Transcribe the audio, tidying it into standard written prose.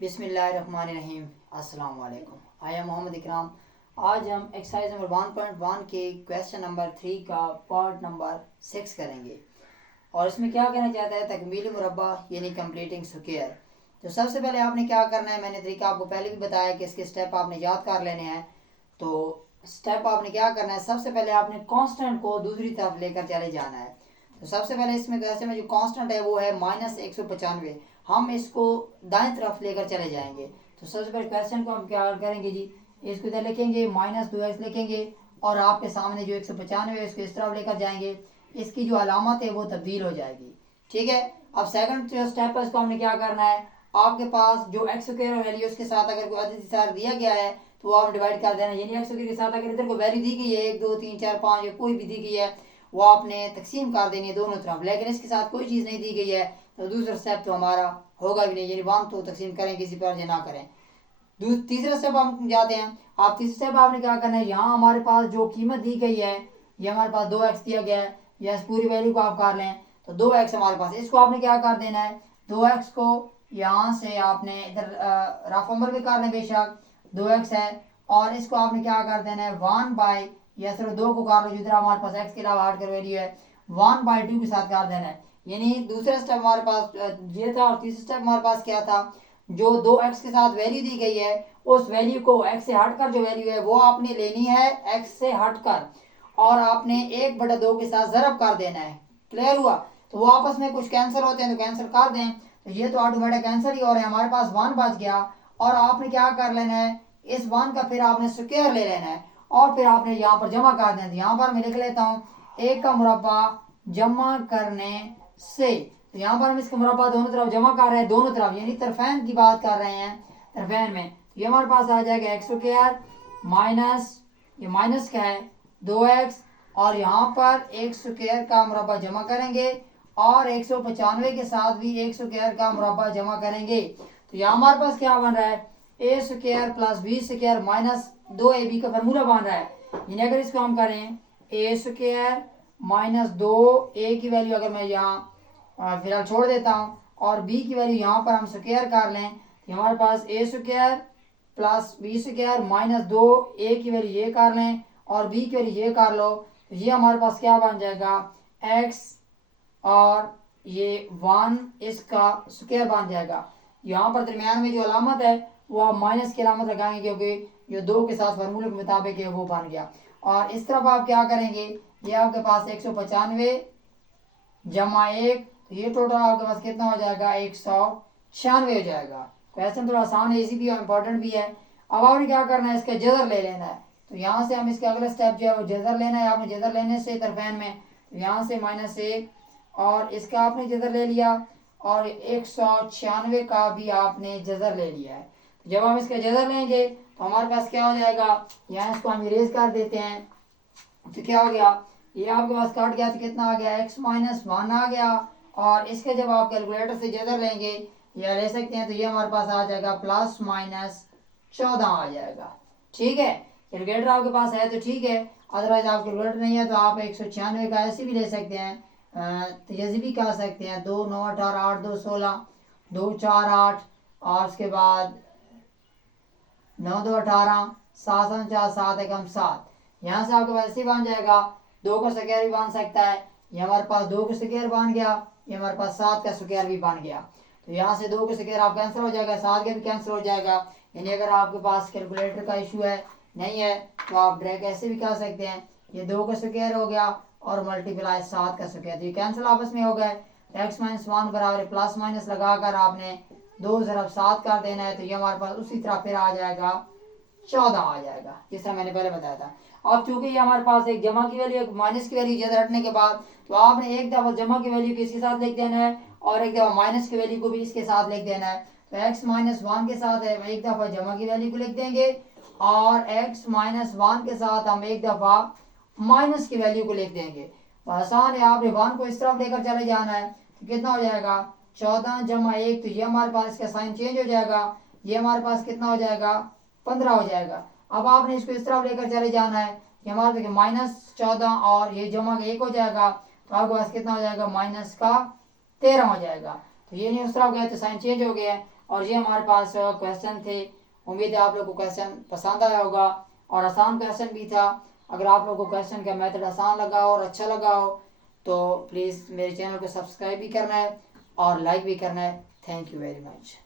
बिस्मिल्लाहिर्रहमानिर्रहीम। अस्सलाम वालेकुम। आई एम मोहम्मद इकराम। आज हम एक्सरसाइज नंबर 1.1 के क्वेश्चन नंबर 3 का पार्ट नंबर 6 करेंगे और इसमें क्या कहना चाहता है तकमीली मुरब्बा यानी कंप्लीटिंग स्क्वायर। तो सबसे पहले आपने क्या करना है, मैंने तरीका आपको पहले भी बताया कि इसके स्टेप आपने याद कर लेने हैं। तो स्टेप आपने क्या करना है, सबसे पहले आपने कांस्टेंट को दूसरी तरफ लेकर चले जाना है। तो सबसे पहले इसमें क्वेश्चन में जो कांस्टेंट है वो है -195। हम इसको दाएं तरफ लेकर चले जाएंगे। तो सबसे पहले क्वेश्चन को हम क्या करेंगे जी, इसको इधर लिखेंगे -2x लिखेंगे और आपके सामने जो 195 है इसको इस तरफ लेकर जाएंगे। इसकी जो अलामत है वो तब्दील हो जाएगी। ठीक है। अब सेकंड जो स्टेप है उसको हमने क्या करना है, आपके पास जो एक्स स्क्वायर वैल्यू उसके साथ अगर कोई अदद सार दिया गया है तो वो आप डिवाइड कर देना। यानी एक्स स्क्वायर के साथ अगर इधर को वैल्यू दी गई है 1 2 3 4 5 या कोई भी दी गई है वो आपने तकसीम कर देनी है दोनों तरफ। लेकिन इसके साथ कोई चीज़ नहीं दी गई है तो दूसरा स्टेप तो हमारा होगा भी नहीं, यानी 1 तो तकसीम करें किसी पर या ना करें। तीसरा स्टेप हम जाते हैं। आप तीसरे स्टेप आपने क्या करना है, यहाँ हमारे पास जो कीमत दी गई है ये हमारे पास 2x दिया गया है या इस पूरी वैल्यू को आप कर लें तो 2x हमारे पास, इसको आपने क्या कर देना है 2x को यहाँ से आपने इधर रफ नंबर भी कर लें बेशक 2x है और इसको आपने क्या कर देना है 1 या सिर्फ 2 को कर लो जिधर हमारे पास x के अलावा हट कर वैल्यू है 1/2 के साथ कर देना है। यानी दूसरा स्टेप हमारे पास ये था और तीसरा स्टेप हमारे पास क्या था, जो 2x के साथ वैल्यू दी गई है उस वैल्यू को x से हटकर जो वैल्यू है वो आपने लेनी है x से हटकर और आपने 1/2 के साथ ज़रब कर देना है। क्लियर हुआ। तो वो आपस में कुछ कैंसिल होते हैं तो कैंसिल कर दें तो ये तो ऑटोमेटिक कैंसिल ही हो रहे हैं, हमारे पास 1 बच गया। और आपने क्या कर लेना है, इस 1 का फिर आपने स्क्वायर ले लेना है और फिर आपने यहाँ पर जमा कर देना है। यहाँ पर मैं लिख लेता हूँ 1 का मुरब्बा जमा करने से, तो यहाँ पर हम इसका मुरब्बा दोनों तरफ जमा कर रहे हैं, दोनों तरफ यानी तरफैन की बात कर रहे हैं। तरफैन में ये हमारे पास आ जाएगा एक्स स्क्वायर माइनस ये माइनस का है 2x और यहाँ पर एक स्क्वायर का मुरब्बा जमा करेंगे और 195 के साथ भी एक स्क्वायर का मुरब्बा जमा करेंगे। तो यहाँ हमारे पास क्या बन रहा है, a square plus b square minus 2ab का फार्मूला बन रहा है। यानी अगर इसको हम करें ए स्क्वायर माइनस 2a की वैल्यू अगर मैं यहाँ फिलहाल छोड़ देता हूँ और b की वैल्यू यहाँ पर हम स्क्वायर कर लें तो हमारे पास a square plus b square minus 2a की वैल्यू ये कर लें और b की वैल्यू ये कर लो तो ये हमारे पास क्या बन जाएगा x और ये 1 इसका स्क्वायर बन जाएगा। यहाँ पर दरमियान में जो अलामत है वो आप माइनस की अलामत लगाएंगे क्योंकि जो 2 के साथ फार्मूले के मुताबिक है वो बन गया। और इस तरफ आप क्या करेंगे, ये आपके पास 195 जमा 1 तो ये टोटल आपके पास कितना हो जाएगा 196 हो जाएगा। क्वेश्चन थोड़ा आसान है, इजी भी और इम्पोर्टेंट भी है। अब आपने क्या करना है, इसका जजर ले लेना है। तो यहाँ से हम इसके अगले स्टेप जो है वो जजर लेना है। आपने जजर लेने से तरफैन में तो यहाँ से -1 और इसका आपने जजर ले लिया और 196 का भी आपने जजर ले लिया है। तो जब हम इसका जजर लेंगे तो हमारे पास क्या हो जाएगा, यहाँ इसको हम इरेज कर देते हैं तो क्या हो गया, ये आपके पास काट गया तो कितना आ गया x-1 आ गया। और इसके जब आप कैलकुलेटर से जजर लेंगे या ले सकते हैं तो ये हमारे पास आ जाएगा +-14 आ जाएगा। ठीक है, कैलकुलेटर आपके पास है तो ठीक है, अदरवाइज आप कैलकुलेटर नहीं है तो आप 196 का ऐसे भी ले सकते हैं, तेजी भी कर सकते हैं। 2 9 18 8 2 16 2 4 8 और उसके बाद 9 2 18 7 7 4 7 1 7। यहाँ से आपके पास ऐसे बन जाएगा, 2 का स्क्वायर भी बन सकता है, ये हमारे पास 2 का स्क्वायर बन गया, ये हमारे पास 7 का स्क्वायर भी बन गया। तो यहाँ से 2 का स्क्वायर आप कैंसिल हो जाएगा, 7 का भी कैंसिल हो जाएगा। यानी अगर आपके पास कैलकुलेटर का इशू है नहीं है तो आप डायरेक्ट ऐसे भी कर सकते हैं, ये 2 का स्क्वायर हो गया और मल्टीप्लाई 7 का स्क्वायर, तो ये कैंसिल आपस में हो गए। x-1 बराबर प्लस माइनस लगाकर आपने 2 ज़रब 7 कर देना है तो ये हमारे पास उसी तरह फिर आ जाएगा 14 आ जाएगा, जैसा मैंने पहले बताया था। अब चूंकि ये हमारे पास एक जमा की वैल्यू एक माइनस की वैल्यू जजर हटने के बाद तो आपने एक दफ़ा जमा की वैल्यू को इसके साथ लिख देना है और एक दफ़ा माइनस की वैल्यू को भी इसके साथ लिख देना है। तो x-1 के साथ है एक दफ़ा जमा की वैल्यू को लिख देंगे और x-1 के साथ हम एक दफ़ा माइनस की वैल्यू को लिख देंगे। तो आसान है, आपने 1 को इस तरफ लेकर चले जाना है तो कितना हो जाएगा 14 जमा 1 तो ये हमारे पास इसका साइन चेंज हो जाएगा, ये हमारे पास कितना हो जाएगा 15 हो जाएगा। अब आपने इसको इस तरफ लेकर चले जाना है, ये हमारे देखिए -14 और ये जमा का 1 हो जाएगा तो आपके पास कितना हो जाएगा -13 हो जाएगा। तो ये नहीं उस तरफ गए तो साइन चेंज हो गया है। और ये हमारे पास क्वेश्चन थे। उम्मीद है आप लोग को क्वेश्चन पसंद आया होगा और आसान क्वेश्चन भी था। अगर आप लोग को क्वेश्चन का मेथड आसान लगा हो और अच्छा लगा हो तो प्लीज़ मेरे चैनल को सब्सक्राइब भी करना है और लाइक भी करना है। Thank you very much.